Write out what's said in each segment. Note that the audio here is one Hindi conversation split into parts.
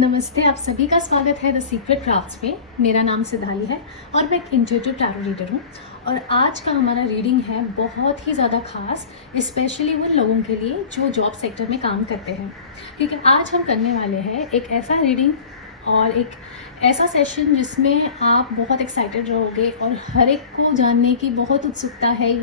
नमस्ते, आप सभी का स्वागत है द सीक्रेट क्राफ्ट्स में। मेरा नाम सिद्धाली है और मैं एक इंट्यूटिव टैरो रीडर हूँ। और आज का हमारा रीडिंग है बहुत ही ज़्यादा खास, स्पेशली उन लोगों के लिए जो जॉब सेक्टर में काम करते हैं, क्योंकि आज हम करने वाले हैं एक ऐसा रीडिंग और एक ऐसा सेशन जिसमें आप बहुत एक्साइटेड रहोगे और हर एक को जानने की बहुत उत्सुकता है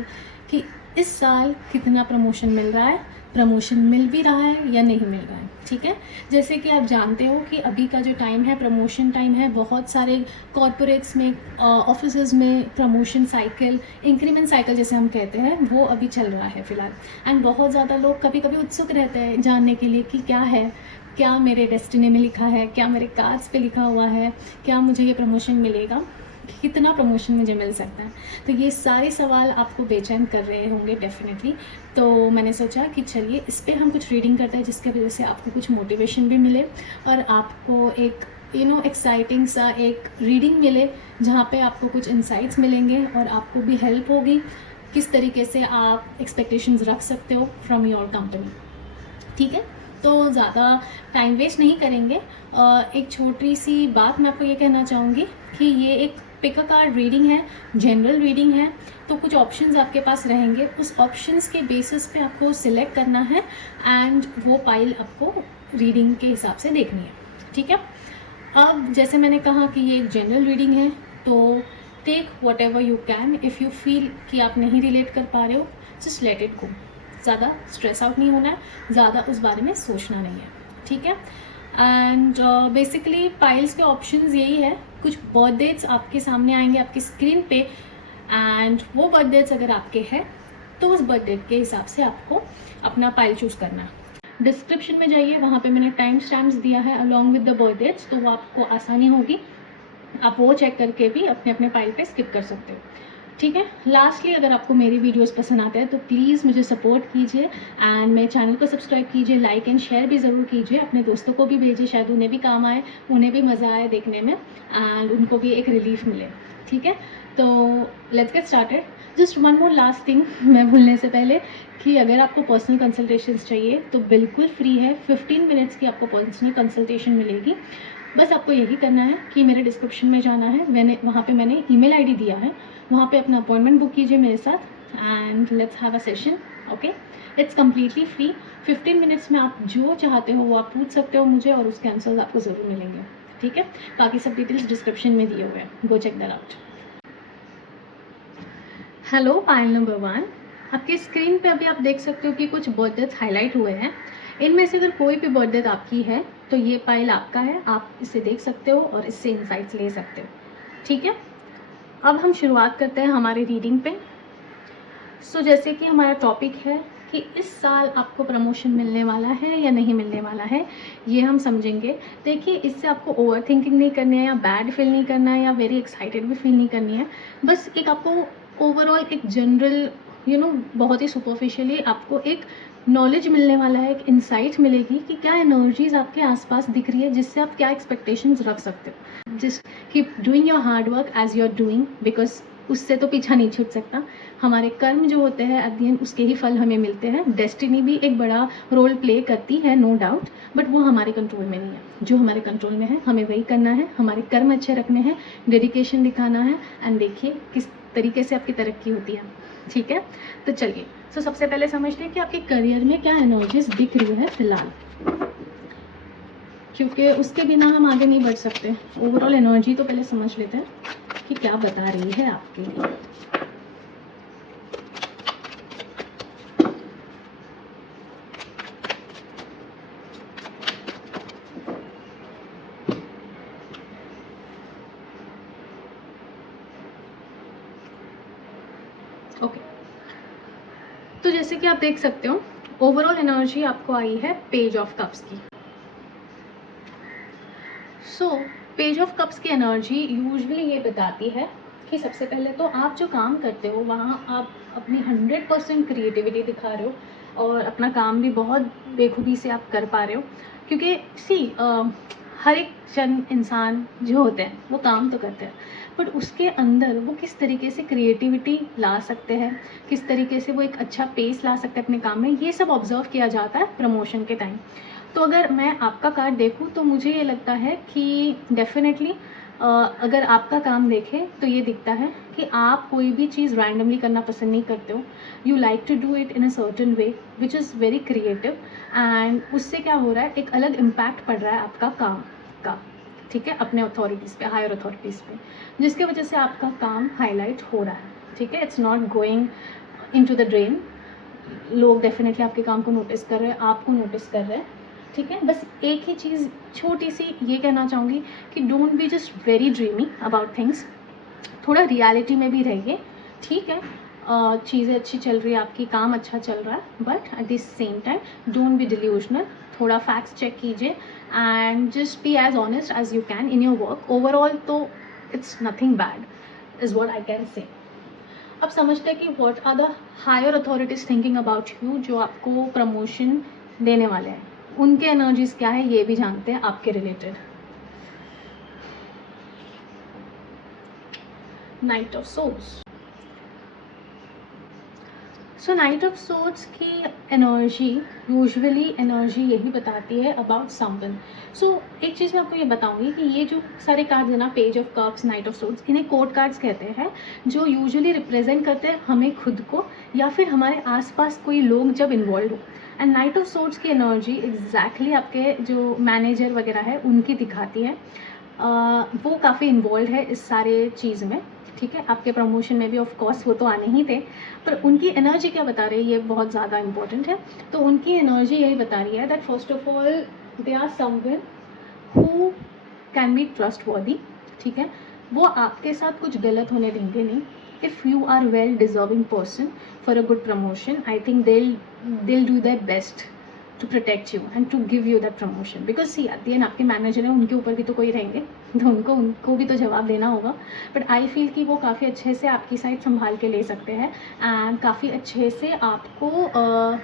कि इस साल कितना प्रमोशन मिल रहा है, प्रमोशन मिल भी रहा है या नहीं मिल रहा है। ठीक है, जैसे कि आप जानते हो कि अभी का जो टाइम है प्रमोशन टाइम है। बहुत सारे कॉरपोरेट्स में, ऑफिसेज में प्रमोशन साइकिल, इंक्रीमेंट साइकिल जैसे हम कहते हैं, वो अभी चल रहा है फ़िलहाल। एंड बहुत ज़्यादा लोग कभी कभी उत्सुक रहते हैं जानने के लिए कि क्या है, क्या मेरे डेस्टिनी में लिखा है, क्या मेरे कार्ड्स पे लिखा हुआ है, क्या मुझे ये प्रमोशन मिलेगा, कितना प्रमोशन मुझे मिल सकता है। तो ये सारे सवाल आपको बेचैन कर रहे होंगे डेफिनेटली। तो मैंने सोचा कि चलिए इस पर हम कुछ रीडिंग करते हैं जिसकी वजह से आपको कुछ मोटिवेशन भी मिले और आपको एक एक्साइटिंग सा एक रीडिंग मिले जहाँ पे आपको कुछ इंसाइट्स मिलेंगे और आपको भी हेल्प होगी किस तरीके से आप एक्सपेक्टेशंस रख सकते हो फ्रॉम योर कंपनी। ठीक है, तो ज़्यादा टाइम वेस्ट नहीं करेंगे। एक छोटी सी बात मैं आपको ये कहना चाहूँगी कि ये एक पिक अ कार्ड रीडिंग है, जनरल रीडिंग है। तो कुछ ऑप्शंस आपके पास रहेंगे, उस ऑप्शंस के बेसिस पे आपको सिलेक्ट करना है एंड वो पाइल आपको रीडिंग के हिसाब से देखनी है। ठीक है, अब जैसे मैंने कहा कि ये एक जनरल रीडिंग है, तो take whatever you can. If you feel कि आप नहीं रिलेट कर पा रहे हो, जस्ट लेट इट गो। ज़्यादा स्ट्रेस आउट नहीं होना है, ज़्यादा उस बारे में सोचना नहीं है। ठीक है, एंड बेसिकली पाइल्स के ऑप्शंस यही है। कुछ बर्थ डेट्स आपके सामने आएंगे आपकी स्क्रीन पे, एंड वो बर्थ डेट्स अगर आपके हैं तो उस बर्थ डेट के हिसाब से आपको अपना पाइल चूज़ करना है। डिस्क्रिप्शन में जाइए, वहाँ पे मैंने टाइम स्टैम्प्स दिया है along with the birth dates, तो वो आपको आसानी होगी, आप वो चेक करके भी अपने अपने पाइल पे स्किप कर सकते हो। ठीक है, लास्टली अगर आपको मेरी वीडियोस पसंद आते हैं तो प्लीज़ मुझे सपोर्ट कीजिए एंड मेरे चैनल को सब्सक्राइब कीजिए, लाइक एंड शेयर भी ज़रूर कीजिए, अपने दोस्तों को भी भेजिए, शायद उन्हें भी काम आए, उन्हें भी मज़ा आए देखने में एंड उनको भी एक रिलीफ मिले। ठीक है, तो let's get started. Just one more last thing मैं भूलने से पहले, कि अगर आपको पर्सनल कंसल्टेशंस चाहिए तो बिल्कुल फ्री है, 15 मिनट्स की आपको पर्सनल कंसल्टेशन मिलेगी। बस आपको यही करना है कि मेरे डिस्क्रिप्शन में जाना है, वहाँ पे मैंने ईमेल आईडी दिया है, वहाँ पे अपना अपॉइंटमेंट बुक कीजिए मेरे साथ and let's have a session. Okay, it's completely free. 15 minutes में आप जो चाहते हो वो आप पूछ सकते हो मुझे और उसके आंसर्स आपको ज़रूर मिलेंगे। ठीक है, बाकी सब डिटेल्स डिस्क्रिप्शन में दिए हुए हैं, go check that out. Hello, pile number 1। आपकी स्क्रीन पे अभी आप देख सकते हो कि कुछ बर्थडेज हाईलाइट हुए हैं। इनमें से अगर कोई भी बर्थडे आपकी है तो ये पाइल आपका है, आप इसे देख सकते हो और इससे इंसाइट्स ले सकते हो। ठीक है, अब हम शुरुआत करते हैं हमारी रीडिंग पे। सो जैसे कि हमारा टॉपिक है कि इस साल आपको प्रमोशन मिलने वाला है या नहीं मिलने वाला है, ये हम समझेंगे। देखिए, इससे आपको ओवर थिंकिंग नहीं करनी है या बैड फील नहीं करना है या वेरी एक्साइटेड भी फील नहीं करनी है। बस एक आपको ओवरऑल एक जनरल बहुत ही सुपरफिशियली आपको एक नॉलेज मिलने वाला है, एक इंसाइट मिलेगी कि क्या एनर्जीज आपके आसपास दिख रही है जिससे आप क्या एक्सपेक्टेशंस रख सकते हो। Just keep doing your hard work as you are doing, because उससे तो पीछा नहीं छूट सकता। हमारे कर्म जो होते हैं एट द एंड उसके ही फल हमें मिलते हैं। डेस्टिनी भी एक बड़ा रोल प्ले करती है, नो डाउट, बट वो हमारे कंट्रोल में नहीं है। जो हमारे कंट्रोल में है हमें वही करना है, हमारे कर्म अच्छे रखने हैं, डेडिकेशन दिखाना है एंड देखिए किस तरीके से आपकी तरक्की होती है। ठीक है, तो चलिए, तो सबसे पहले समझते हैं कि आपके करियर में क्या एनर्जीज दिख रही है फिलहाल, क्योंकि उसके बिना हम आगे नहीं बढ़ सकते। ओवरऑल एनर्जी तो पहले समझ लेते हैं कि क्या बता रही है आपके लिए। ओके, तो जैसे कि आप देख सकते हो ओवरऑल एनर्जी आपको आई है पेज ऑफ कप्स की। सो पेज ऑफ कप्स की एनर्जी यूजुअली ये बताती है कि सबसे पहले तो आप जो काम करते हो वहाँ आप अपनी 100% क्रिएटिविटी दिखा रहे हो और अपना काम भी बहुत बेखूबी से आप कर पा रहे हो। क्योंकि हर एक जन इंसान जो होते हैं वो काम तो करते हैं, बट उसके अंदर वो किस तरीके से क्रिएटिविटी ला सकते हैं, किस तरीके से वो एक अच्छा पेस ला सकते हैं अपने काम में, ये सब ऑब्जर्व किया जाता है प्रमोशन के टाइम। तो अगर मैं आपका कार्ड देखूँ तो मुझे ये लगता है कि डेफिनेटली अगर आपका काम देखें तो ये दिखता है कि आप कोई भी चीज़ रैंडमली करना पसंद नहीं करते हो. You like to do it in a certain way which is very creative, and उससे क्या हो रहा है, एक अलग इम्पैक्ट पड़ रहा है आपका काम का, ठीक है, अपने अथॉरिटीज़ पे, हायर अथॉरिटीज़ पे, जिसके वजह से आपका काम हाईलाइट हो रहा है. ठीक है, it's not going in to the drain. लोग डेफिनेटली आपके काम को नोटिस कर रहे हैं, आपको नोटिस कर रहे हैं. ठीक है, बस एक ही चीज़ छोटी सी ये कहना चाहूँगी कि don't be just very dreamy about things. थोड़ा रियलिटी में भी रहिए. ठीक है, चीज़ें अच्छी चल रही है आपकी, काम अच्छा चल रहा है, but at the same time don't be delusional. थोड़ा फैक्ट्स चेक कीजिए and just be as honest as you can in your work. Overall तो it's nothing bad is what I can say. अब समझते हैं कि what are the higher authorities thinking about you, जो आपको प्रमोशन देने वाले हैं. उनके एनर्जीज क्या है ये भी जानते हैं आपके related. Night of swords. So night of swords की एनर्जी, यूजुअली एनर्जी यही बताती है अबाउट समवन. सो एक चीज़ मैं आपको ये बताऊंगी कि ये जो सारे कार्ड्स है ना, page of cups, knight of swords, इन्हें कोड कार्ड्स कहते हैं, जो यूजुअली रिप्रेजेंट करते हैं हमें खुद को या फिर हमारे आसपास कोई लोग जब इन्वॉल्व हो. एंड नाइट ऑफ सोर्ड्स की एनर्जी एग्जैक्टली आपके जो मैनेजर वगैरह है उनकी दिखाती है. वो काफ़ी इन्वॉल्व है इस सारे चीज़ में. ठीक है, आपके प्रमोशन में भी ऑफ कोर्स वो तो आने ही थे, पर उनकी एनर्जी क्या बता रही है ये बहुत ज़्यादा इंपॉर्टेंट है. तो उनकी एनर्जी यही बता रही है that first of all they are someone who can be trustworthy. ठीक है, वो आपके साथ कुछ गलत होने देंगे नहीं. If you are well deserving person for a good promotion, I think they'll do their best to protect you and to give you that promotion, because see at the end आपके मैनेजर हैं, उनके ऊपर भी तो कोई रहेंगे, तो उनको भी तो जवाब देना होगा. बट आई फील कि वो काफ़ी अच्छे से आपकी साइड संभाल के ले सकते हैं एंड काफ़ी अच्छे से आपको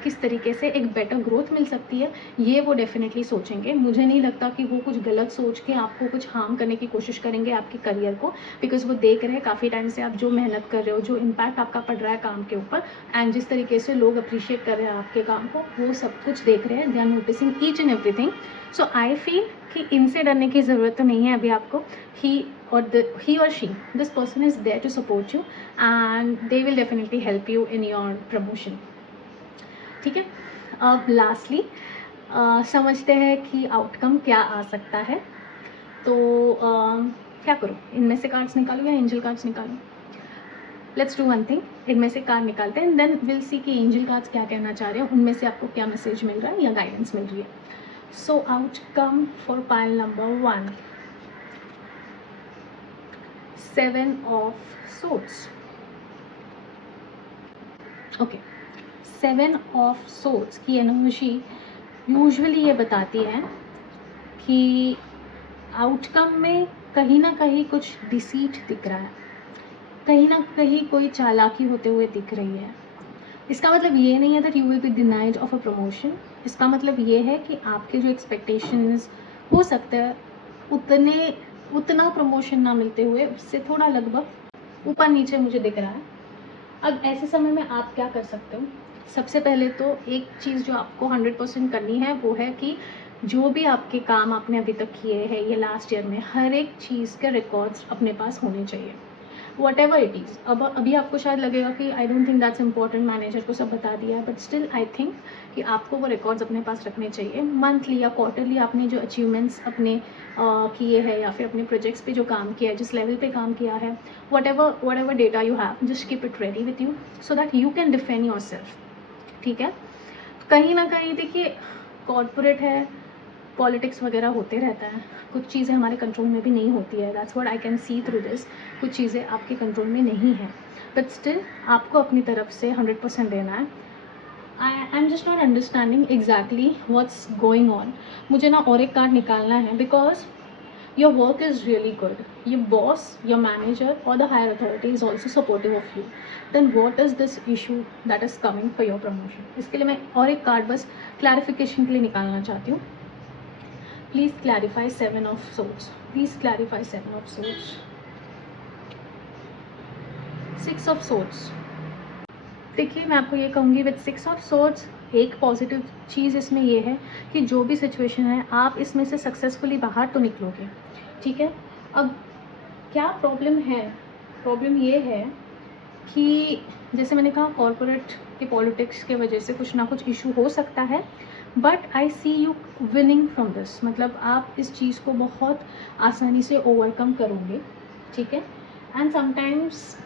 किस तरीके से एक बेटर ग्रोथ मिल सकती है ये वो डेफिनेटली सोचेंगे. मुझे नहीं लगता कि वो कुछ गलत सोच के आपको कुछ हार्म करने की कोशिश करेंगे आपके करियर को, बिकॉज वो देख रहे हैं काफ़ी टाइम से आप जो मेहनत कर रहे हो, जो इम्पैक्ट आपका पड़ रहा है काम के ऊपर, एंड जिस तरीके से लोग अप्रिशिएट कर रहे हैं आपके काम को, वो सब कुछ देख रहे हैं. They are noticing each and everything. So I feel कि इनसे डरने की ज़रूरत तो नहीं है अभी आपको. he or she, this person is there to support you and they will definitely help you in your promotion. ठीक है, अब लास्टली समझते हैं कि आउटकम क्या आ सकता है. तो क्या करूँ, इनमें से कार्ड्स निकालूँ या एंजल कार्ड्स निकालूँ? लेट्स डू वन थिंग, इनमें से कार्ड निकालते हैं, देन विल सी कि एंजल कार्ड्स क्या कहना चाह रहे हैं, उनमें से आपको क्या मैसेज मिल रहा है या गाइडेंस मिल रही है. So outcome for pile number 1, 7 of swords. Okay, 7 of swords की एनर्जी यूजुअली ये बताती है कि आउटकम में कहीं ना कहीं कुछ डिसीट दिख रहा है, कहीं ना कहीं कोई चालाकी होते हुए दिख रही है. इसका मतलब ये नहीं है that you will be denied of a promotion. इसका मतलब ये है कि आपके जो एक्सपेक्टेशंस हो सकते हैं उतना प्रमोशन ना मिलते हुए उससे थोड़ा लगभग ऊपर नीचे मुझे दिख रहा है. अब ऐसे समय में आप क्या कर सकते हो? सबसे पहले तो एक चीज़ जो आपको 100% करनी है वो है कि जो भी आपके काम आपने अभी तक किए हैं ये लास्ट ईयर में, हर एक चीज़ के रिकॉर्ड्स अपने पास होने चाहिए, वट एवर इट इज़. अब अभी आपको शायद लगेगा कि I don't think that's important, manager को सब बता दिया है, बट स्टिल आई थिंक कि आपको वो रिकॉर्ड्स अपने पास रखने चाहिए. मंथली या क्वार्टरली आपने जो अचीवमेंट्स अपने किए हैं या फिर अपने प्रोजेक्ट्स पे जो काम किया है, जिस लेवल पे काम किया है, what ever data you have, just keep it ready with you so that you can defend your self. ठीक है, कहीं ना कहीं देखिए कॉर्पोरेट है, पॉलिटिक्स वगैरह होते रहता है, कुछ चीज़ें हमारे कंट्रोल में भी नहीं होती है. That's what I can see through this. कुछ चीज़ें आपके कंट्रोल में नहीं है, बट स्टिल आपको अपनी तरफ से 100% देना है. I am just not understanding exactly what's going on. मुझे ना और एक कार्ड निकालना है, because your work is really good. Your boss, your manager और the higher authority is also supportive of you. Then what is this issue that is coming for your promotion? इसके लिए मैं और एक कार्ड बस क्लैरिफिकेशन के लिए निकालना चाहती हूँ. Please clarify 7 of swords. Please clarify 7 of swords. 6 of swords. देखिए मैं आपको ये कहूँगी विद 6 of swords एक पॉजिटिव चीज़ इसमें ये है कि जो भी सिचुएशन है आप इसमें से सक्सेसफुली बाहर तो निकलोगे, ठीक है। अब क्या प्रॉब्लम है, प्रॉब्लम ये है कि जैसे मैंने कहा कॉर्पोरेट के पॉलिटिक्स के वजह से कुछ ना कुछ इशू हो सकता है, but I see you winning from this, मतलब आप इस चीज़ को बहुत आसानी से ओवरकम करोगे, ठीक है। एंड समटाइम्स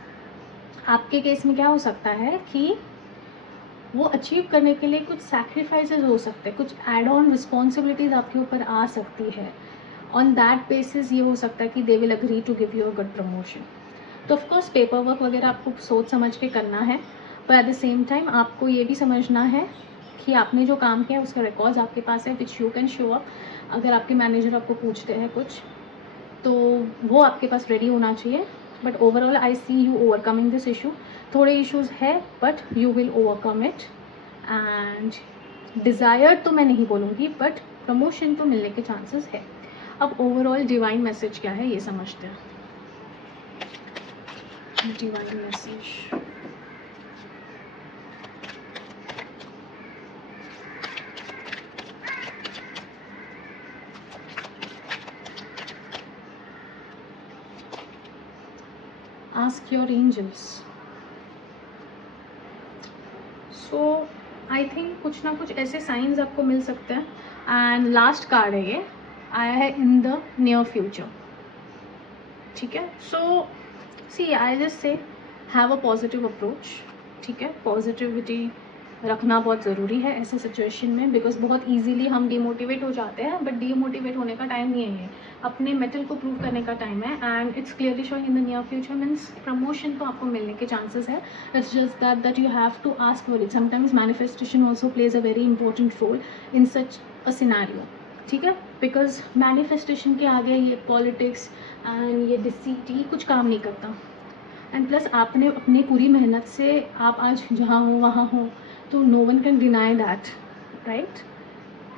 आपके केस में क्या हो सकता है कि वो अचीव करने के लिए कुछ सैक्रिफाइसेस हो सकते हैं, कुछ एड ऑन रिस्पॉन्सिबिलिटीज़ आपके ऊपर आ सकती है। ऑन दैट बेसिस ये हो सकता है कि they will agree to give you a good promotion. तो ऑफकोर्स पेपर वर्क वगैरह आपको सोच समझ के करना है, पर एट द सेम टाइम आपको ये भी समझना है कि आपने जो काम किया उसका रिकॉर्ड्स आपके पास है which you can show up. अगर आपके मैनेजर आपको पूछते हैं कुछ तो वो आपके पास रेडी होना चाहिए। But overall I see you overcoming this issue. थोड़े इश्यूज है but you will overcome it. And desire तो मैं नहीं बोलूँगी बट प्रमोशन तो मिलने के चांसेस है। अब ओवरऑल डिवाइन मैसेज क्या है ये समझते हैं। Divine message, ask your angels. So I think कुछ ना कुछ ऐसे साइंस आपको मिल सकते हैं। एंड लास्ट कार्ड है ये, आया है इन द नियर फ्यूचर, ठीक है। So see I just say have a positive approach, ठीक है। पॉजिटिविटी रखना बहुत ज़रूरी है ऐसे सिचुएशन में, बिकॉज बहुत इजीली हम डिमोटिवेट हो जाते हैं, बट डिमोटिवेट होने का टाइम नहीं है, अपने मेटल को प्रूव करने का टाइम है। And it's clearly showing in the near future means promotion तो आपको मिलने के चांसेस है। It's just that you have to ask for it. Sometimes manifestation also plays a very important role in such a scenario, ठीक है। बिकॉज मैनिफेस्टेशन के आगे ये पॉलिटिक्स एंड ये डिसीट ये कुछ काम नहीं करता। एंड प्लस आपने अपनी पूरी मेहनत से आप आज जहाँ हो वहाँ हो, तो no one can deny that, right.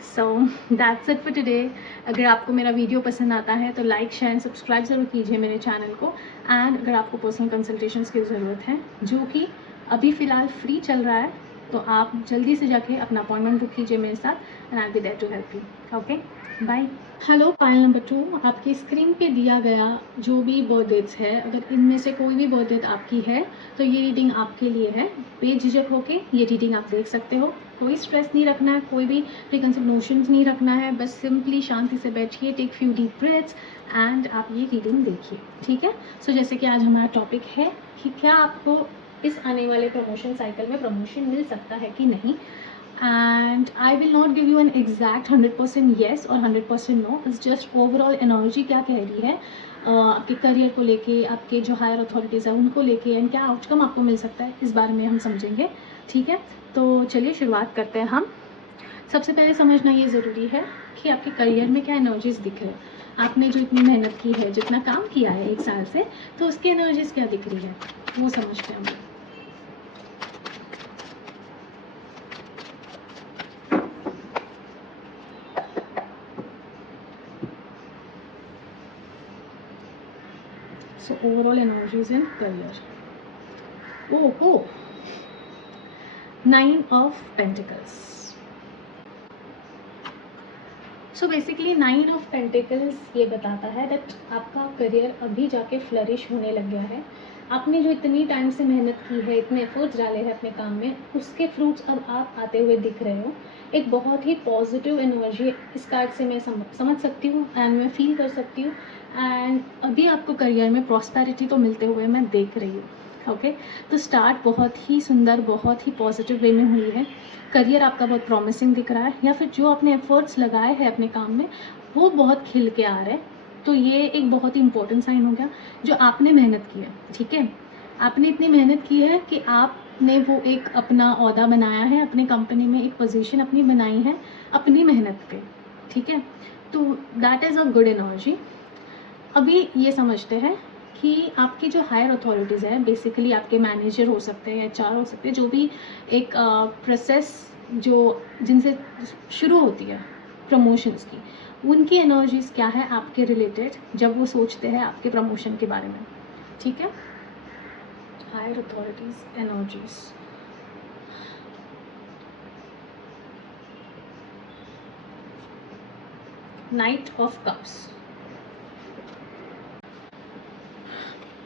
So that's it for today. अगर आपको मेरा वीडियो पसंद आता है तो लाइक शेयर एंड सब्सक्राइब ज़रूर कीजिए मेरे चैनल को। एंड अगर आपको पर्सनल कंसल्टेशंस की ज़रूरत है जो कि अभी फ़िलहाल फ्री चल रहा है, तो आप जल्दी से जाके अपना अपॉइंटमेंट बुक कीजिए मेरे साथ and I be there to help you. Okay, bye. Hello, file number 2 आपकी स्क्रीन पे दिया गया जो भी बर्थ डेट्स है, अगर इनमें से कोई भी बर्थ डेट आपकी है तो ये रीडिंग आपके लिए है। बेझिझक होके ये रीडिंग आप देख सकते हो, कोई स्ट्रेस नहीं रखना है, कोई भी प्रीकंसेप्ट नोशंस नहीं रखना है, बस सिंपली शांति से बैठिए, take few deep breaths and आप ये रीडिंग देखिए, ठीक है। सो जैसे कि आज हमारा टॉपिक है कि क्या आपको इस आने वाले प्रमोशन साइकिल में प्रमोशन मिल सकता है कि नहीं। And I will not give you an exact 100% yes और 100% no, it's just overall energy क्या कह रही है आपके करियर को लेके, आपके जो हायर अथॉरिटीज़ हैं उनको लेके, एंड क्या आउटकम आपको मिल सकता है इस बारे में हम समझेंगे, ठीक है। तो चलिए शुरुआत करते हैं हम। सबसे पहले समझना ये ज़रूरी है कि आपके करियर में क्या एनर्जीज़ दिख रहे हैं। आपने जो इतनी मेहनत की है, जितना काम किया है 1 साल से, तो उसकी एनर्जीज़ क्या दिख रही है वो समझते हैं हम लोग। So overall energies in career. Oh, 9 of Pentacles. So basically 9 of pentacles ये बताता है दैट आपका करियर अभी जाके फ्लरिश होने लग गया है। आपने जो इतनी टाइम से मेहनत की है, इतने एफर्ट्स डाले हैं अपने काम में, उसके फ्रूट्स अब आप आते हुए दिख रहे हो। एक बहुत ही पॉजिटिव एनर्जी इस कार्ड से मैं समझ सकती हूँ एंड मैं फील कर सकती हूँ। एंड अभी आपको करियर में प्रॉस्पेरिटी तो मिलते हुए मैं देख रही हूँ, ओके। तो स्टार्ट बहुत ही सुंदर, बहुत ही पॉजिटिव वे में हुई है। करियर आपका बहुत प्रॉमिसिंग दिख रहा है, या फिर जो आपने एफर्ट्स लगाए हैं अपने काम में वो बहुत खिल के आ रहे हैं। तो ये एक बहुत ही इंपॉर्टेंट साइन हो गया जो आपने मेहनत की है, ठीक है। आपने इतनी मेहनत की है कि आपने वो एक अपना ओहदा बनाया है, अपने कंपनी में एक पोजीशन अपनी बनाई है अपनी मेहनत पे, ठीक है। तो that is a good energy. अभी ये समझते हैं कि आपकी जो हायर अथॉरिटीज़ है, बेसिकली आपके मैनेजर हो सकते हैं, एचआर हो सकते हैं, जो भी एक प्रोसेस जो जिनसे शुरू होती है प्रमोशंस की, उनकी एनर्जीज़ क्या है आपके रिलेटेड जब वो सोचते हैं आपके प्रमोशन के बारे में, ठीक है। Higher authorities energies, knight of cups.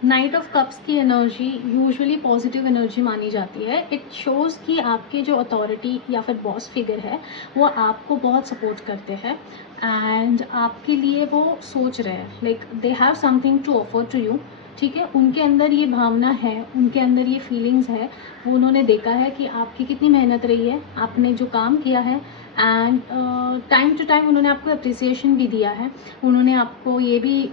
Knight of cups की एनर्जी यूजुअली पॉजिटिव एनर्जी मानी जाती है। इट शोज़ कि आपके जो अथॉरिटी या फिर बॉस फिगर है वो आपको बहुत सपोर्ट करते हैं एंड आपके लिए वो सोच रहे हैं, like they have something to offer to you. ठीक है, उनके अंदर ये भावना है, उनके अंदर ये फीलिंग्स है। वो उन्होंने देखा है कि आपकी कितनी मेहनत रही है, आपने जो काम किया है एंड टाइम टू टाइम उन्होंने आपको अप्रिसिएशन भी दिया है। उन्होंने आपको ये भी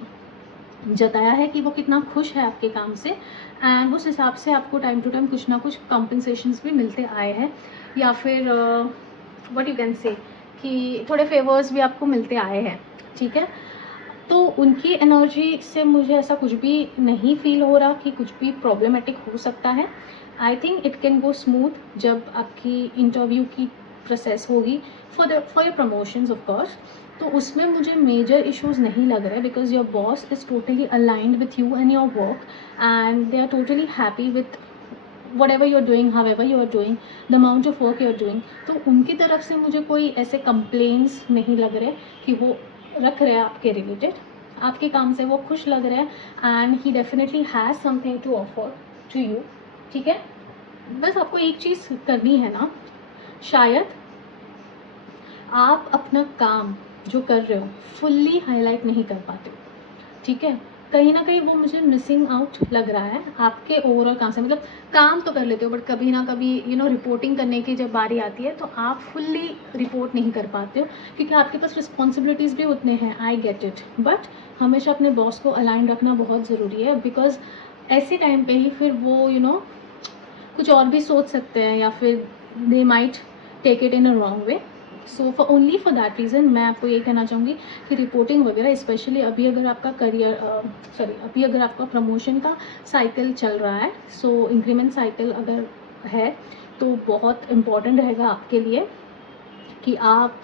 जताया है कि वो कितना खुश है आपके काम से एंड उस हिसाब से आपको टाइम टू टाइम कुछ ना कुछ कॉम्पनसेशंस भी मिलते आए हैं, या फिर व्हाट यू कैन से कि थोड़े फेवर्स भी आपको मिलते आए हैं। ठीक है, तो उनकी एनर्जी से मुझे ऐसा कुछ भी नहीं फील हो रहा कि कुछ भी प्रॉब्लमेटिक हो सकता है। I think it can go smooth जब आपकी इंटरव्यू की प्रोसेस होगी for your promotions of course. तो उसमें मुझे मेजर इश्यूज नहीं लग रहे because your boss is totally aligned with you and your work and they are totally happy with whatever you're doing, however you are doing, the amount of work you're doing। तो उनकी तरफ से मुझे कोई ऐसे कंप्लेंट्स नहीं लग रहे कि वो रख रहे हैं आपके रिलेटेड। आपके काम से वो खुश लग रहे हैं and he definitely has something to offer to you. ठीक है, बस आपको एक चीज़ करनी है ना, शायद आप अपना काम जो कर रहे हो फुल्ली हाईलाइट नहीं कर पाते हो। ठीक है, कहीं ना कहीं वो मुझे मिसिंग आउट लग रहा है आपके ओवरऑल काम से। मतलब काम तो कर लेते हो बट कभी ना कभी रिपोर्टिंग करने की जब बारी आती है तो आप फुल्ली रिपोर्ट नहीं कर पाते हो क्योंकि आपके पास रिस्पॉन्सिबिलिटीज़ भी उतने हैं। आई गेट इट, बट हमेशा अपने बॉस को अलाइन रखना बहुत ज़रूरी है बिकॉज ऐसे टाइम पे ही फिर वो कुछ और भी सोच सकते हैं या फिर they might take it in a wrong way. So for only for that reason मैं आपको ये कहना चाहूँगी कि रिपोर्टिंग वगैरह स्पेशली अभी अगर आपका अभी अगर आपका प्रमोशन का साइकिल चल रहा है, सो इंक्रीमेंट साइकिल अगर है तो बहुत इम्पॉर्टेंट रहेगा आपके लिए कि आप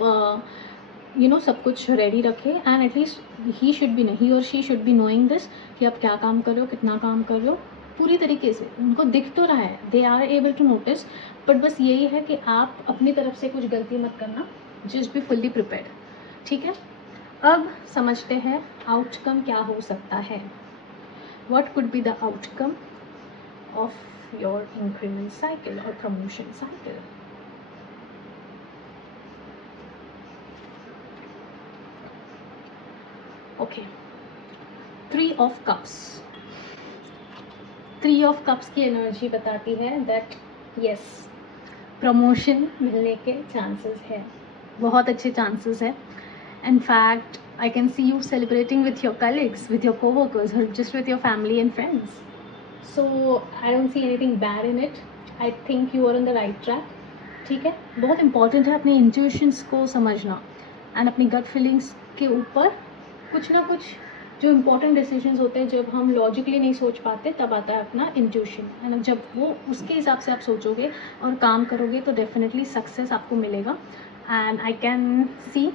सब कुछ रेडी रखें एंड एटलीस्ट ही और she should be knowing this कि आप क्या काम कर रहे हो, कितना काम कर रहे हो पूरी तरीके से। उनको दिख तो रहा है, they are able to notice, but बस यही है कि आप अपनी तरफ से कुछ गलती मत करना, जस्ट बी फुल्ली प्रिपेयर्ड। ठीक है, अब समझते हैं आउटकम क्या हो सकता है। What could be the outcome of your increment cycle और promotion cycle. Okay, 3 of cups. 3 of cups की एनर्जी बताती है दैट यस, प्रमोशन मिलने के चांसेस है, बहुत अच्छे चांसेस है। In fact, I can see you celebrating with your colleagues, with your co-workers, or just with your family and friends. So I don't see anything bad in it. I think you are on the right track. ठीक है, बहुत important है अपने इंट्यूशंस को समझना एंड अपनी गट फीलिंग्स के ऊपर कुछ ना कुछ जो इम्पोर्टेंट डिसीजंस होते हैं जब हम लॉजिकली नहीं सोच पाते तब आता है अपना इंट्यूशन एंड जब वो उसके हिसाब से आप सोचोगे और काम करोगे तो डेफिनेटली सक्सेस आपको मिलेगा and I can see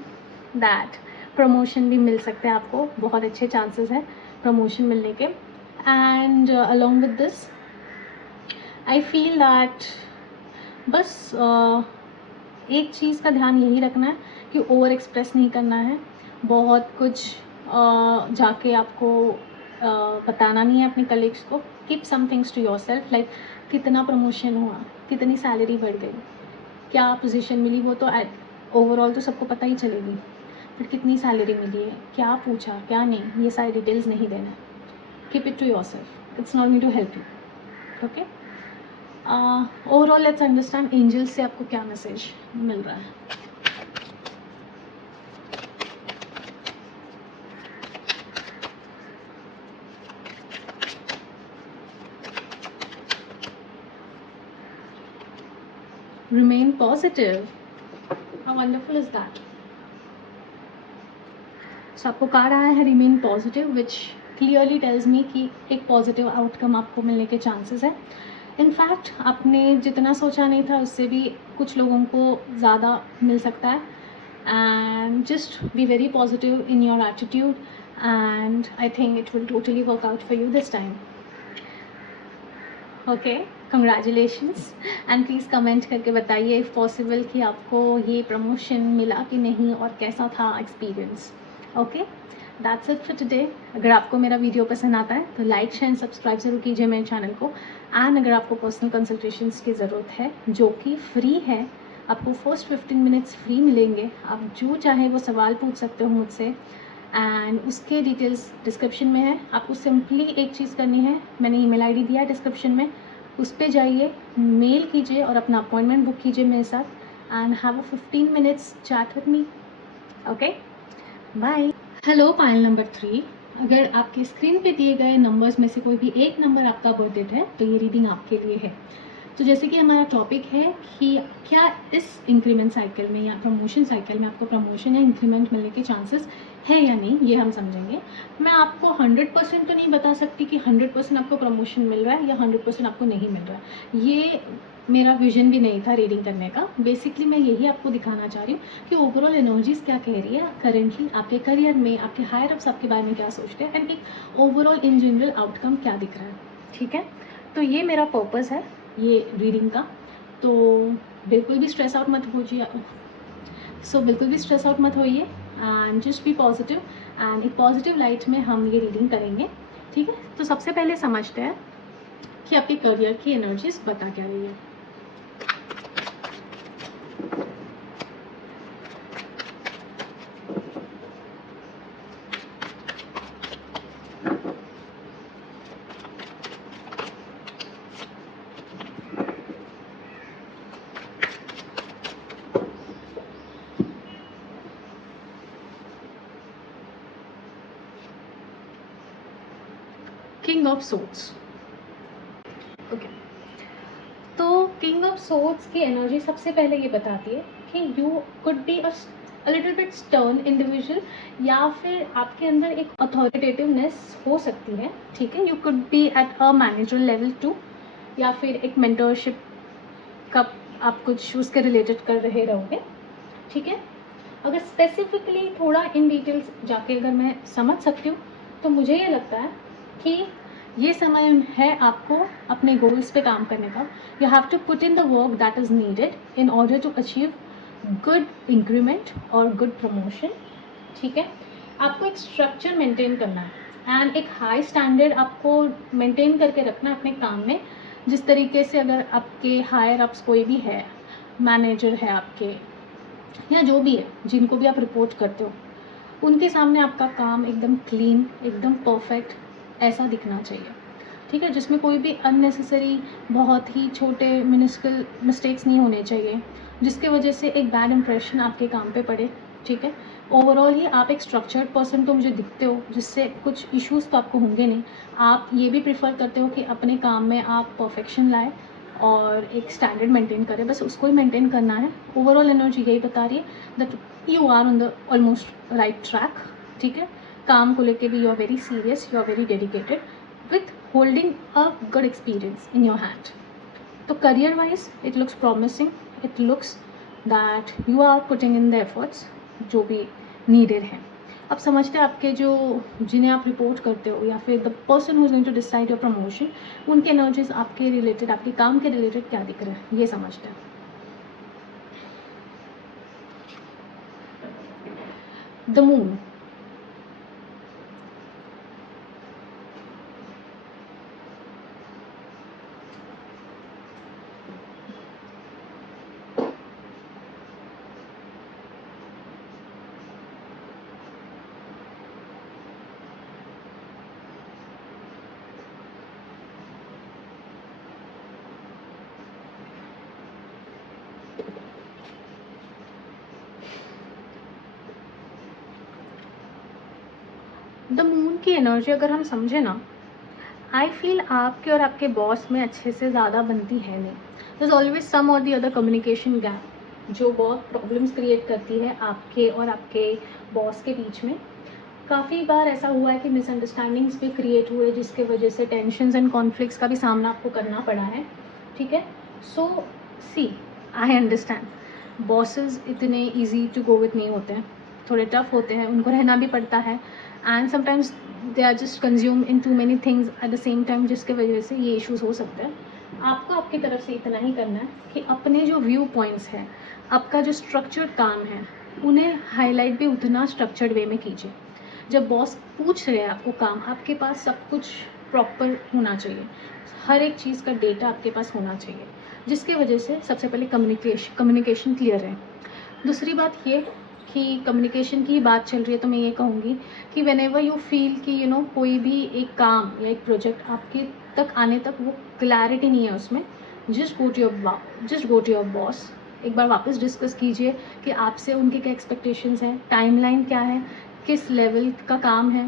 that promotion भी मिल सकते हैं आपको, बहुत अच्छे चांसेस हैं प्रमोशन मिलने के। And along with this I feel that बस एक चीज़ का ध्यान यही रखना है कि ओवर एक्सप्रेस नहीं करना है, बहुत कुछ जाके आपको बताना नहीं है अपने कलीग्स को। Keep some things to yourself, like कितना प्रमोशन हुआ, कितनी सैलरी बढ़ गई, क्या पोजीशन मिली, वो तो ओवरऑल तो सबको पता ही चलेगी, बट कितनी सैलरी मिली है, क्या पूछा क्या नहीं, ये सारी डिटेल्स नहीं देना है। Keep it to yourself, it's not going to help you. Okay, overall let's understand angels से आपको क्या मैसेज मिल रहा है। Remain positive. How wonderful is that? So आपको कहा रहा है remain positive, which clearly tells me कि एक positive outcome आपको मिलने के chances है। In fact, आपने जितना सोचा नहीं था उससे भी कुछ लोगों को ज़्यादा मिल सकता है and just be very positive in your attitude and I think it will totally work out for you this time. Okay, congratulations and please comment करके बताइए इफ़ पॉसिबल कि आपको ये प्रमोशन मिला कि नहीं और कैसा था experience. Okay, that's it for today. अगर आपको मेरा वीडियो पसंद आता है तो लाइक शेयर सब्सक्राइब ज़रूर कीजिए मेरे चैनल को। एंड अगर आपको पर्सनल कंसल्टेशंस की ज़रूरत है जो कि फ्री है, आपको फर्स्ट 15 मिनट्स फ्री मिलेंगे, आप जो चाहे वो सवाल पूछ सकते हो मुझसे। एंड उसके डिटेल्स डिस्क्रिप्शन में है। आपको सिंपली एक चीज़ करनी है, मैंने ईमेल आईडी दिया है डिस्क्रिप्शन में, उस पर जाइए, मेल कीजिए और अपना अपॉइंटमेंट बुक कीजिए मेरे साथ and have a 15 minutes chat with me. Okay, bye. Hello, pile number 3। अगर आपके स्क्रीन पे दिए गए नंबर्स में से कोई भी एक नंबर आपका बर्थडे है तो ये रीडिंग आपके लिए है। तो जैसे कि हमारा टॉपिक है कि क्या इस इंक्रीमेंट साइकिल में या प्रमोशन साइकिल में आपको प्रमोशन या इंक्रीमेंट मिलने के चांसेस है या नहीं, ये हम समझेंगे। मैं आपको 100% तो नहीं बता सकती कि 100% आपको प्रमोशन मिल रहा है या 100% आपको नहीं मिल रहा है। ये मेरा विजन भी नहीं था रीडिंग करने का। बेसिकली मैं यही आपको दिखाना चाह रही हूँ कि ओवरऑल एनर्जीज क्या कह रही है करेंटली आपके करियर में, आपके हायर अप्स आपके बारे में क्या सोचते हैं, एंड एक ओवरऑल इन जनरल आउटकम क्या दिख रहा है। ठीक है, तो ये मेरा पर्पज़ है ये रीडिंग का। तो बिल्कुल भी स्ट्रेस आउट मत होइए, बिल्कुल भी स्ट्रेस आउट मत होइए and just B positive. And एक पॉजिटिव लाइट में हम ये रीडिंग करेंगे। ठीक है, तो सबसे पहले समझते हैं कि आपके करियर की एनर्जीज बता क्या रही है। King of swords. ओके, तो किंग ऑफ सोर्ड्स की एनर्जी सबसे पहले ये बताती है कि you could be a little bit stern individual, या फिर आपके अंदर एक अथॉरिटेटिवनेस हो सकती है। ठीक है, you could be at a manager level too, या फिर एक मेंटरशिप का आप कुछ उसके रिलेटेड कर रहे रहोगे। ठीक है, अगर स्पेसिफिकली थोड़ा इन डिटेल्स जाके अगर मैं समझ सकती हूँ तो मुझे ये लगता है कि ये समय है आपको अपने गोल्स पे काम करने का। You have to put in the work that is needed in order to achieve good increment और गुड प्रमोशन। ठीक है, आपको एक स्ट्रक्चर मेंटेन करना है एंड एक हाई स्टैंडर्ड आपको मेंटेन करके रखना है अपने काम में। जिस तरीके से अगर आपके हायर अप्स कोई भी है, मैनेजर है आपके, या जो भी है जिनको भी आप रिपोर्ट करते हो, उनके सामने आपका काम एकदम क्लीन, एकदम परफेक्ट ऐसा दिखना चाहिए। ठीक है, जिसमें कोई भी अननेसेसरी बहुत ही छोटे मिनिस्कल मिस्टेक्स नहीं होने चाहिए जिसके वजह से एक बैड इंप्रेशन आपके काम पे पड़े। ठीक है, ओवरऑल ही आप एक स्ट्रक्चर्ड पर्सन तो मुझे दिखते हो, जिससे कुछ इश्यूज़ तो आपको होंगे नहीं। आप ये भी प्रेफर करते हो कि अपने काम में आप परफेक्शन लाए और एक स्टैंडर्ड मेंटेन करें, बस उसको ही मेंटेन करना है। ओवरऑल एनर्जी यही बता रही है that you are on the almost right track. ठीक है, काम को लेके भी you are very serious, you are very dedicated with holding a good experience in your hand. तो career wise it looks promising, it looks that you are putting in the efforts जो भी नीडेड हैं। अब समझते हैं आपके जो जिन्हें आप रिपोर्ट करते हो या फिर the person who is going to decide your promotion, उनके एनर्जीज आपके रिलेटेड, आपके काम के रिलेटेड क्या दिख रहा है, ये समझते हैं। The moon. द मून की एनर्जी अगर हम समझे ना, आई फील आपके और आपके बॉस में अच्छे से ज़्यादा बनती है नहीं। दर इज़ ऑलवेज सम और दी अदर कम्युनिकेशन गैप जो बहुत प्रॉब्लम्स क्रिएट करती है आपके और आपके बॉस के बीच में। काफ़ी बार ऐसा हुआ है कि मिसअंडरस्टैंडिंग्स भी क्रिएट हुए जिसके वजह से टेंशन्स एंड कॉन्फ्लिक्ट्स का भी सामना आपको करना पड़ा है। ठीक है, so see, I understand bosses इतने ईजी टू गो विथ नहीं होते हैं, थोड़े टफ होते हैं, उनको रहना भी पड़ता है and sometimes they are just consume in too many things at the same time, जिसके वजह से ये इश्यूज़ हो सकते हैं। आपको आपकी तरफ से इतना ही करना है कि अपने जो व्यू पॉइंट्स हैं, आपका जो स्ट्रक्चर्ड काम है, उन्हें हाईलाइट भी उतना स्ट्रक्चर्ड वे में कीजिए। जब बॉस पूछ रहे हैं आपको काम, आपके पास सब कुछ प्रॉपर होना चाहिए, हर एक चीज़ का डेटा आपके पास होना चाहिए, जिसके वजह से सबसे पहले कम्युनिकेशन क्लियर रहे। दूसरी बात ये कि कम्युनिकेशन की बात चल रही है तो मैं ये कहूँगी कि व्हेनेवर यू फील कि कोई भी एक काम या एक प्रोजेक्ट आपके तक आने तक वो क्लैरिटी नहीं है उसमें, just go to your boss, एक बार वापस डिस्कस कीजिए कि आपसे उनके क्या एक्सपेक्टेशंस हैं, टाइमलाइन क्या है, किस लेवल का काम है,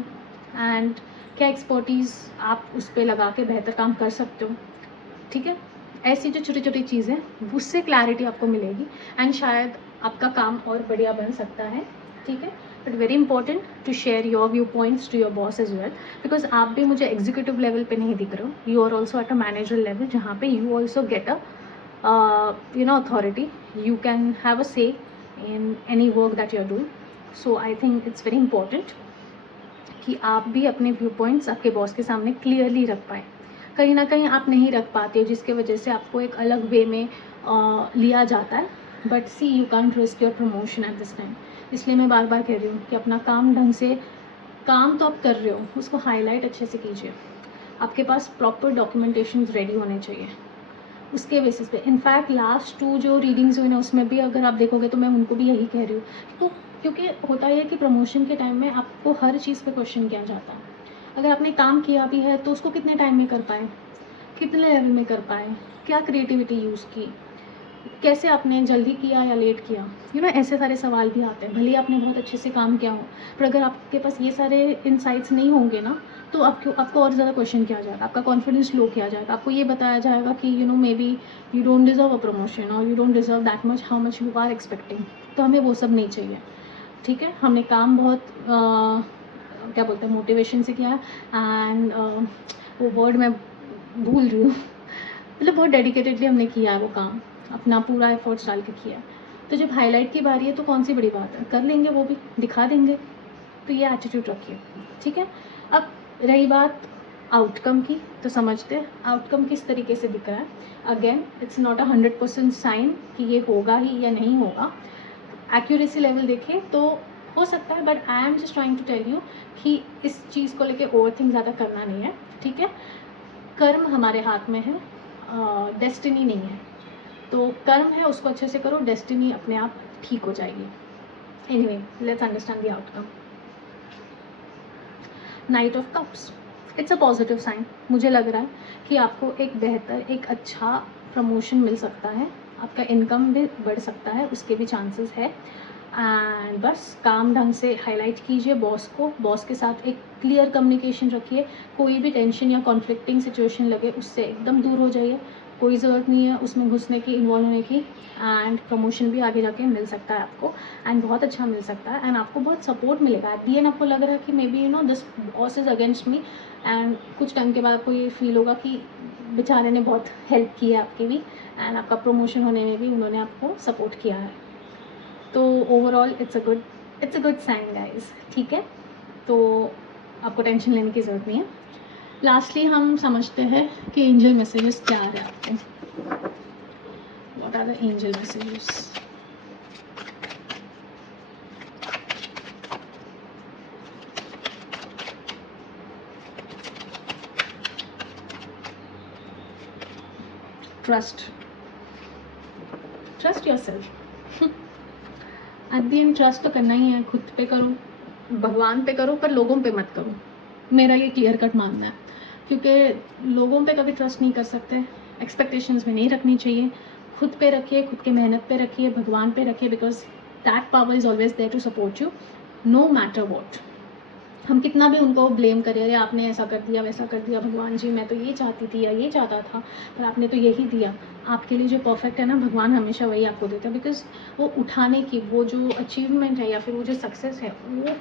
एंड क्या एक्सपर्टीज़ आप उस पर लगा के बेहतर काम कर सकते हो। ठीक है, ऐसी जो छोटी छोटी चीज़ें, उससे क्लैरिटी आपको मिलेगी एंड शायद आपका काम और बढ़िया बन सकता है। ठीक है, but very important to share your view points to your boss as well, because आप भी मुझे एग्जीक्यूटिव लेवल पे नहीं दिख रहे हो, you are also at a manager level, जहाँ पे you also get a authority, you can have a say in any work that you are doing. So I think it's very important कि आप भी अपने व्यू पॉइंट्स आपके बॉस के सामने क्लियरली रख पाएँ। कहीं ना कहीं आप नहीं रख पाते हो, जिसके वजह से आपको एक अलग वे में लिया जाता है, but see you can't risk your promotion at this time. इसलिए मैं बार बार कह रही हूँ कि अपना काम ढंग से, काम तो आप कर रहे हो, उसको हाईलाइट अच्छे से कीजिए। आपके पास प्रॉपर डॉक्यूमेंटेशन रेडी होने चाहिए, उसके बेसिस पे। इनफैक्ट लास्ट 2 जो रीडिंग्स हुई ना, उसमें भी अगर आप देखोगे तो मैं उनको भी यही कह रही हूँ, तो क्योंकि होता है कि प्रमोशन के टाइम में आपको हर चीज़ पे क्वेश्चन किया जाता है। अगर आपने काम किया भी है तो उसको कितने टाइम में कर पाए, कितने लेवल में कर पाए, क्या क्रिएटिविटी यूज़ की, कैसे आपने जल्दी किया या लेट किया, ऐसे सारे सवाल भी आते हैं। भले ही आपने बहुत अच्छे से काम किया हो, पर अगर आपके पास ये सारे इनसाइट्स नहीं होंगे ना, तो आपको और ज़्यादा क्वेश्चन किया जाएगा, आपका कॉन्फिडेंस लो किया जाएगा, आपको ये बताया जाएगा कि maybe you don't deserve a promotion और you don't deserve that much how much you are expecting. तो हमें वो सब नहीं चाहिए। ठीक है, हमने काम बहुत क्या बोलते हैं, मोटिवेशन से किया है, एंड वो वर्ड मैं भूल रही हूँ, मतलब बहुत डेडिकेटेडली हमने किया है वो काम, अपना पूरा एफर्ट्स डाल के किया। तो जब हाईलाइट की बारी है तो कौन सी बड़ी बात है, कर लेंगे, वो भी दिखा देंगे। तो ये एटीट्यूड रखिए। ठीक है, अब रही बात आउटकम की, तो समझते हैं आउटकम किस तरीके से दिख रहा है। अगेन इट्स नॉट 100% साइन कि ये होगा ही या नहीं होगा। एक्यूरेसी लेवल देखें तो हो सकता है, but I am just trying to tell you कि इस चीज़ को लेके ओवरथिंक ज़्यादा करना नहीं है। ठीक है, कर्म हमारे हाथ में है, डेस्टिनी नहीं है। तो कर्म है, उसको अच्छे से करो, डेस्टिनी अपने आप ठीक हो जाएगी। Anyway, let's understand the outcome. Knight of cups, it's a positive sign. मुझे लग रहा है कि आपको एक बेहतर, एक अच्छा प्रमोशन मिल सकता है, आपका इनकम भी बढ़ सकता है, उसके भी चांसेस है। एंड बस काम ढंग से हाईलाइट कीजिए बॉस को, बॉस के साथ एक क्लियर कम्युनिकेशन रखिए। कोई भी टेंशन या कॉन्फ्लिक्टिंग सिचुएशन लगे उससे एकदम दूर हो जाइए, कोई ज़रूरत नहीं है उसमें घुसने की, इन्वॉल्व होने की। एंड प्रमोशन भी आगे जाके मिल सकता है आपको, एंड बहुत अच्छा मिल सकता है, एंड आपको बहुत सपोर्ट मिलेगा। एट दी एंड आपको लग रहा है कि may be this boss is against me, and कुछ टाइम के बाद आपको ये फील होगा कि बेचारे ने बहुत हेल्प की है आपकी भी, एंड आपका प्रमोशन होने में भी उन्होंने आपको सपोर्ट किया है। तो overall it's a good sign guys. ठीक है, तो आपको टेंशन लेने की ज़रूरत नहीं है। लास्टली हम समझते हैं कि एंजल मैसेजेस क्या आ रहे हैं आपको। What are the angel messages? Trust yourself. At the end trust तो करना ही है, खुद पे करो, भगवान पे करो, पर लोगों पे मत करो। मेरा ये क्लियर कट मानना है, क्योंकि लोगों पे कभी ट्रस्ट नहीं कर सकते, एक्सपेक्टेशंस में नहीं रखनी चाहिए। खुद पे रखिए, खुद के मेहनत पे रखिए, भगवान पे रखिए, because that power is always there to support you no matter what. हम कितना भी उनको ब्लेम करें, अरे आपने ऐसा कर दिया, वैसा कर दिया, भगवान जी मैं तो ये चाहती थी या ये चाहता था, पर आपने तो यही दिया। आपके लिए जो परफेक्ट है ना, भगवान हमेशा वही आपको देता है, बिकॉज वो उठाने की वो जो अचीवमेंट है या फिर वो जो सक्सेस है, वो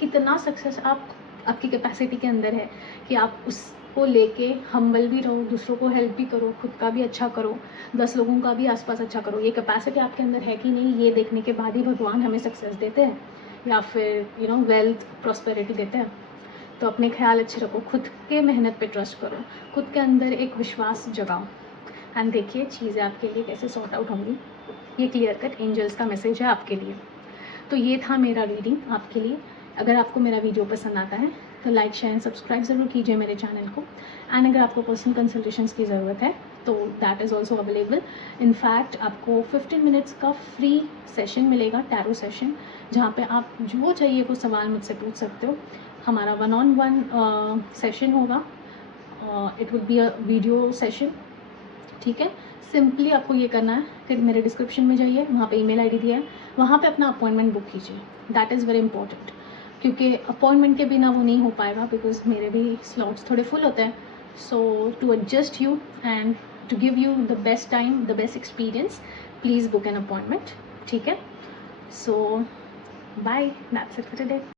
कितना सक्सेस आपकी कैपेसिटी के अंदर है कि आप उसको लेके हम्बल भी रहो, दूसरों को हेल्प भी करो, खुद का भी अच्छा करो, 10 लोगों का भी आसपास अच्छा करो। ये कैपेसिटी आपके अंदर है कि नहीं, ये देखने के बाद ही भगवान हमें सक्सेस देते हैं या फिर वेल्थ प्रॉस्पेरिटी देते हैं। तो अपने ख्याल अच्छे रखो, खुद के मेहनत पे ट्रस्ट करो, खुद के अंदर एक विश्वास जगाओ, एंड देखिए चीज़ें आपके लिए कैसे सॉर्ट आउट होंगी। ये क्लियर कट एंजल्स का मैसेज है आपके लिए। तो ये था मेरा रीडिंग आपके लिए। अगर आपको मेरा वीडियो पसंद आता है तो लाइक शेयर एंड सब्सक्राइब ज़रूर कीजिए मेरे चैनल को। एंड अगर आपको पर्सनल कंसल्टेशंस की ज़रूरत है तो that is also available. In fact आपको 15 मिनट्स का फ्री सेशन मिलेगा, टैरो सेशन, जहाँ पे आप जो चाहिए वो सवाल मुझसे पूछ सकते हो। हमारा 1-on-1 सेशन होगा। It will be a video session, ठीक है। सिंपली आपको ये करना है कि मेरे डिस्क्रिप्शन में जाइए, वहाँ पे ईमेल आईडी दिया है, वहाँ पे अपना अपॉइंटमेंट बुक कीजिए। दैट इज़ वेरी इंपॉर्टेंट, क्योंकि अपॉइंटमेंट के बिना वो नहीं हो पाएगा, बिकॉज मेरे भी स्लॉट्स थोड़े फुल होते हैं। So to adjust you and to give you the best time, the best experience, please book an appointment, ठीक है। So bye, that's it for today.